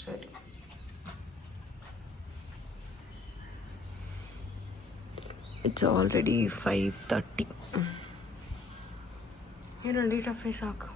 சரி it's already five thirty ரெண்டு டஃபை சாக்கு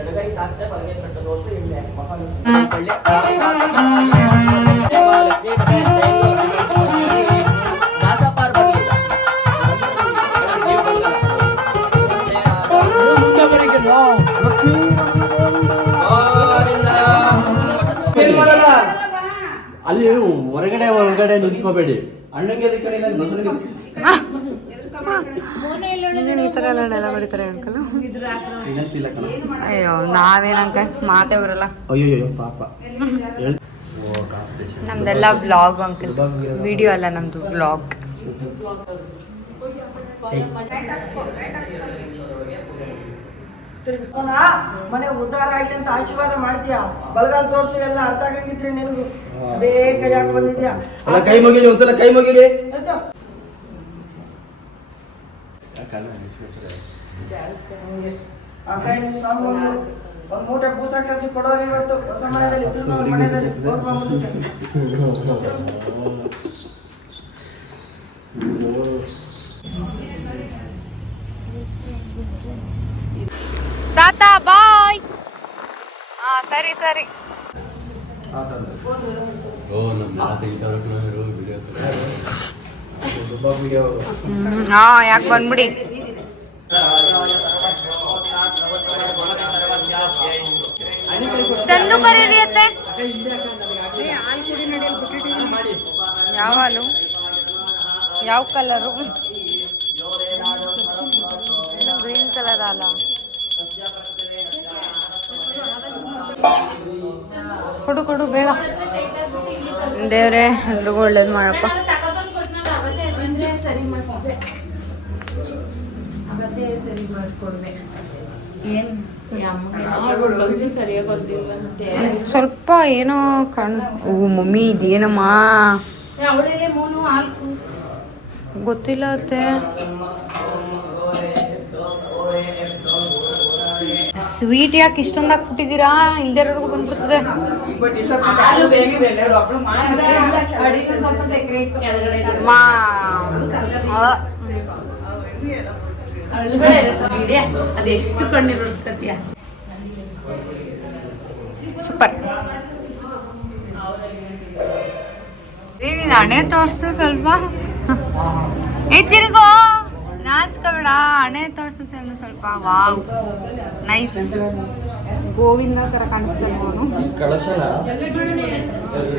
ಎಡಗೈ ಬಲಗೈ ಗೋವಿಂದ. ಅಲ್ಲಿ ಹೊರಗಡೆ ಹೊರಗಡೆ ನಿಂತ್ಕೋಬೇಡಿ. ಅಣ್ಣಂಗೆ ಅದಕ್ಕೆ ಕಡೆ ಈ ಥರ ಎಲ್ಲ ಬರೀತಾರೆ ಅಂಕಲ್ ಕಣ ಅಯ್ಯೋ ನಾವೇನು ಅಂಕಲ್ ಮಾತೇ ಬರಲ್ಲ. ಅಯ್ಯೋ ಪಾಪ. ನಮ್ದೆಲ್ಲ ಬ್ಲಾಗ್ ಅಂಕಲ್. ವಿಡಿಯೋ ಅಲ್ಲ ನಮ್ದು ಬ್ಲಾಗ್ ಮನೆ ಉದ್ಧಾರ ಆಗಿ ಅಂತ ಆಶೀರ್ವಾದ ಮಾಡ್ತೀಯ? ಬಲಗಾಲ್ ತೋರ್ಸು ಎಲ್ಲ ಅರ್ಥ ಆಗಂಗಿತ್ರಿ ನಿನಗೂ. ಅದೇ ಕೈ ಹಾಕಿ ಬಂದಿದ್ಯಾ? ಅಲ್ಲ ಕೈ ಮುಗಿಲಿ ಒಂದ್ಸಲ ಕೈ ಮುಗಿಲಿ. ಆಯ್ತಾ? ಹಂಗೆ. ಆ ಕೈ ನೀವು ಸ್ವಾಮಿ ಒಂದು ಒಂದ್ ಮೂಟೆ ಬೂಸ ಕಳ್ಸಿ ಕೊಡೋರು ಇವತ್ತು ಹೊಸ ಮನೆಯಲ್ಲಿ ಇದ್ರು. ತಾತ ಬಾಯ್ ಹಾ ಸರಿ ಸರಿ ಓ ನಮ್ಮ ಮಾತು ಇಂಥವ್ರಿಗೆ ನಾವು ವಿಡಿಯೋ ಹಾ, ಯಾಕೆ ಬಂದ್ಬಿಡಿ. ತಂದು ಕರೀರಿ ಅತ್ತೆ. ಯಾವ ಹಾಲು? ಯಾವ ಕಲರು? ಗ್ರೀನ್ ಕಲರ್ ಹಾಲ? ಕೊಡು ಕೊಡು, ಬೇಗ. ದೇವ್ರೆ, ಎಲ್ರಿಗೂ ಒಳ್ಳೇದು ಮಾಡಪ್ಪ. ಸ್ವಲ್ಪ ಏನೋ ಕಾಣ್ ಓ ಮಮ್ಮಿ ಇದೇನಮ್ಮ? ಗೊತ್ತಿಲ್ಲ ಅತ್ತೆ. ಸ್ವೀಟ್ ಯಾಕೆ ಇಷ್ಟೊಂದು ಹಾಕ್ಬಿಟ್ಟಿದ್ದೀರಾ? ಇಲ್ದಿರೋರ್ಗು ಬಂದ್ಬಿಡ್ತದೆ. ಮಾ. ಅದೆಷ್ಟು ಕಣ್ಣೀರು ಉರ್ಸ್ಕತ್ತೀಯ ಸೂಪರ್ ನೀನ್ ಹಣೆ ತೋರ್ಸು ಸ್ವಲ್ಪ ಏ ತಿರ್ಗೋ. ನಾಚ್ಕೋಬೇಡ. ಹಣೆ ತೋರ್ಸು ಚಂದ ಸ್ವಲ್ಪ. ವಾವ್. ನೈಸ್ ಗೋವಿಂದ ತರ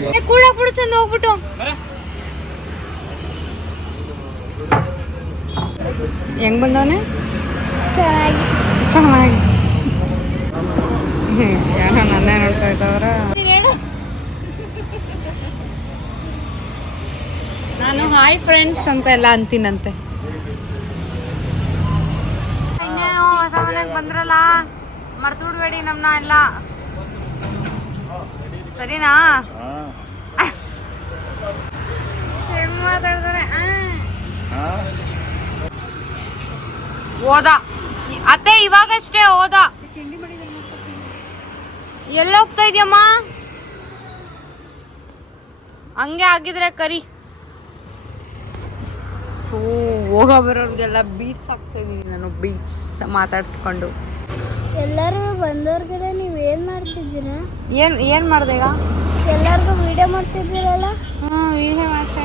ಏ ಕೂಡ ಕೂಡ ಚಂದ ಹೋಗ್ಬಿಟ್ಟು. ಹೆಂಗ್ ಬಂದವನೆ? ಚೆನ್ನಾಗಿ. ಚೆನ್ನಾಗಿ. ಯಾರೋ ನನ್ನೇ ನೋಡ್ತಾ ಇದ್ದವ್ರ. ನಾನು ಹಾಯ್ ಫ್ರೆಂಡ್ಸ್ ಅಂತ ಎಲ್ಲ ಅಂತೀನಂತೆ. ಹಿಂಗೇನು ಹೊಸ ಮನೆಗೆ ಬಂದ್ರಲ್ಲ? ಮರ್ತು ಬಿಡ್ಬೇಡಿ ನಮ್ಮನ್ನ ಎಲ್ಲ. ಸರಿನಾ? ಹೆಂಗ್ ಮಾತಾಡ್ತಾರೆ? ಹೋದ ಅತ್ತೆ ಇವಾಗಷ್ಟೇ ಹೋದ ಎಲ್ಲ ಹೋಗ್ತಾ ಇದೆಯಮ್ಮ? ಹಂಗೆ ಆಗಿದ್ರೆ ಕರಿ. ಓ ಹೋಗೋ ಬರೋರ್ಗೆಲ್ಲ ಬೀಟ್ಸ್ ಆಗ್ತಾ ಇದೀನಿ ನಾನು ಬೀಟ್ಸ್ ಮಾತಾಡ್ಸ್ಕೊಂಡು. ಎಲ್ಲರೂ ಬಂದವ್ರಿಗೆಲ್ಲ ನೀವು ಏನು ಮಾಡ್ತಿದ್ದೀರಾ? ಏನ್ ಏನ್ ಮಾಡ್ದೆ ಈಗ? ಎಲ್ಲರಿಗೂ ವಿಡಿಯೋ ಮಾಡ್ತಿದ್ದೀರಲ್ಲ? ಹ್ಮ್ ವಿಡಿಯೋ ಮಾಡ್ತಾ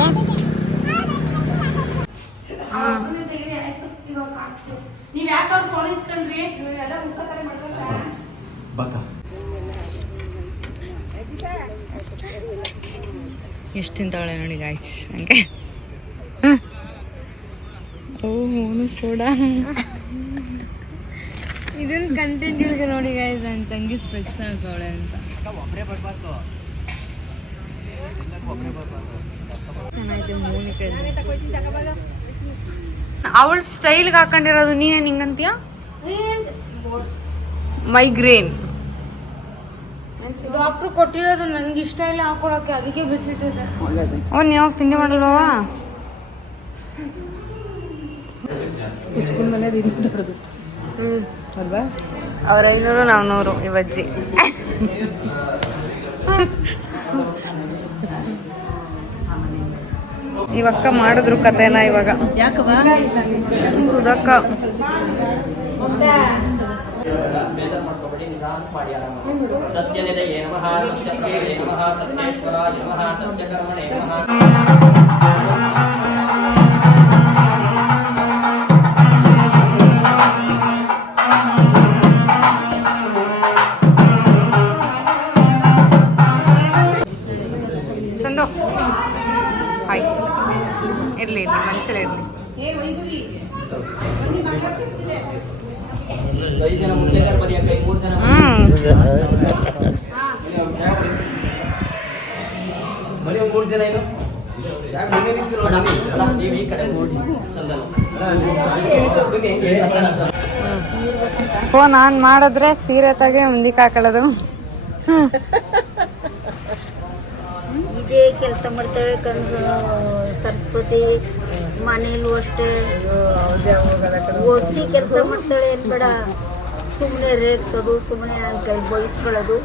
ಎಲ್ಲೇ ಬಕ್ಕ ಎಷ್ಟು ತಿಂತಾವಳೆ ನೋಡಿ ಗಾಯ್ಸ್ ಹಂಗೆ. ಓ, ಅವನು ಸೋಡ. ಇದನ್ನ ಕಂಟೆಂಟ್ ಇಳಿಗೆ ನೋಡಿ ಗಾಯ್ಸ್ ನನ್ನ ತಂಗಿ ಸ್ಪೆಕ್ಸ್ ಹಾಕವಳೆ ಅಂತ. ಅವಳ ಸ್ಟೈಲ್ಗೆ ಹಾಕೊಂಡಿರೋದು ನೀನೇನು ಹಿಂಗಂತೀಯ ಮೈಗ್ರೇನ್ ಡಾಕ್ಟ್ರು ಕೊಟ್ಟಿರೋದು ನನ್ಗೆ ಇಷ್ಟ ಇಲ್ಲ ಹಾಕೊಳಕ್ಕೆ ಅದಕ್ಕೆ ಬಿಚ್ಚಿಟ್ಟಿದ್ದೆ. ಓ ನೀವು ತಿಂಡಿ ಮಾಡಲ್ವಾ? ಅವ್ರ ಐನೂರು ನಾವು ನೂರು ಇವಜ್ಜಿ. ಇವಕ್ಕ ಮಾಡಿದ್ರು ಕತೆನ ಇವಾಗ. ಸುಧಕ್ಕ. ಸತ್ಯ ಮಾಡ್ಕೊಬೇಡಿ ಮಹಾ ಸತ್ಯ ಆರಾಮ ಸತ್ಯನಿಧಯೇ ನಮಃ ಸತ್ಯೇಶ್ವರಾಯ ನಮಃ ಸತ್ಯಕರ್ಮಣೇ ನಮಃ. ಫೋನ್ ಆನ್ ಮಾಡಿದ್ರೆ ಸೀರೆ ತಗೆ ಮುಂದಿಕ್ ಹಾಕೊಳ್ಳೋದು ಇದೇ ಕೆಲಸ ಮಾಡ್ತೇವೆ ಕಣ್ಣು ಸರಸ್ವತಿ. ಮನೇಲೂ ಅಷ್ಟೇ. ಒಸಿ ಕೆಲಸ ಮಾಡ್ತಾಳೆ ಏನು ಬೇಡ. ಸುಮ್ಮನೆ ರೇಗ್ಸೋದು ಸುಮ್ಮನೆ ನನ್ನ ಕೈ ಬಯಸ್ಕೊಳ್ಳೋದು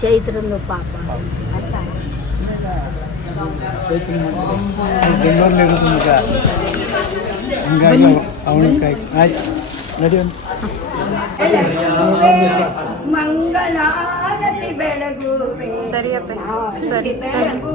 ಚೈತ್ರನು ಪಾಪ. ಹಂಗಾಗಿ ಅವನ ಕೈ ಆಯ್ತು ನಡಿ ಒಂದು. ಮಂಗಳಾರತಿ ಬೆಳಗು ಸರಿ ಅಪ್ಪ ಸರಿ. ಆರತಿ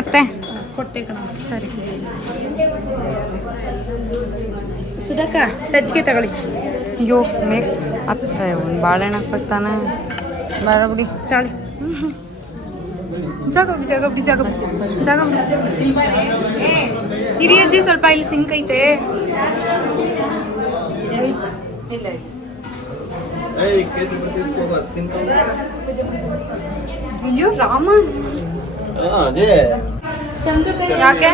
ಅತ್ತೆ? ಕೊಟ್ಟೆ ಕಣ. ಸರಿ. ಸುಧಾಕ ಸಜ್ಜಿಗೆ ತಗೊಳ್ಳಿ. ಅಯ್ಯೋ ಮೇಕ್ ಅತ್ತ ಒಂದು ಬಾಳೆಹಣ್ಣು ಹಾಕ್ಬೇಕಾನೆ ಬೇಡ ಬಿಡಿ. ತಾಳಿ. ಜಾಗ ಬಿಡಿ ಜಾಗ ಬಿಡಿ ಜಾಗ ಜಾಗ ಹಿರಿಯ ಅಜ್ಜಿ ಸ್ವಲ್ಪ ಇಲ್ಲಿ ಸಿಂಕ್ ಐತೆ. ಇಲ್ಲ ಅಯ್ಯೋ ರಾಮ. ಯಾಕೆ?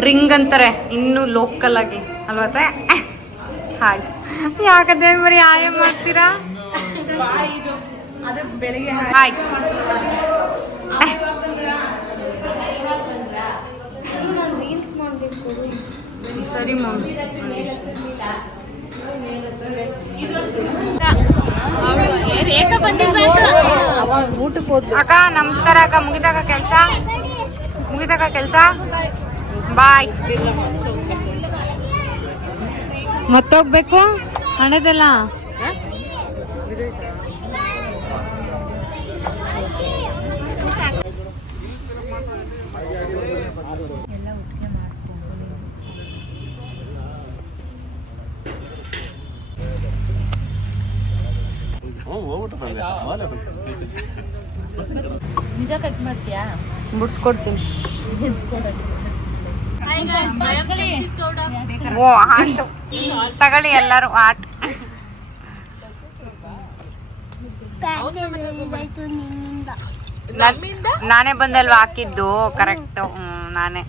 ರಿಂಗ್ ಅಂತಾರೆ ಇನ್ನು ಲೋಕಲ್ ಆಗಿ ಅಲ್ವತ್ತೆ ಹಾಯ್ ಯಾಕಂದ್ರೆ ಬರೀ ಆಯ ಮಾಡ್ತೀರಾ? ಹಾಯ್ ರೀಲ್ಸ್ ಮಾಡಬೇಕು ಊಟಕ್ಕೆ ಹೋದ್ ಅಕ್ಕ ನಮಸ್ಕಾರ ಅಕ್ಕ. ಮುಗಿದಾಗ ಕೆಲಸ? ಮುಗಿದಾಗ ಕೆಲಸ? ಬಾಯ್. ಮತ್ತೋಗ್ಬೇಕು? ಹಣದೆಲ್ಲ? ಹೋಗ್ಬಿಟ್ಟು ಬಂದೆ. ಮಾಡ್ತೀಯಾ? ಬಿಡ್ಸ್ಕೊಡ್ತೀನಿ ಓ ಆಟು. ತಗೊಳ್ಳಿ ಎಲ್ಲರೂ ಆಟ. ನಾನೇ ಬಂದಲ್ವಾ ಹಾಕಿದ್ದು ಕರೆಕ್ಟ್ ನಾನೇ.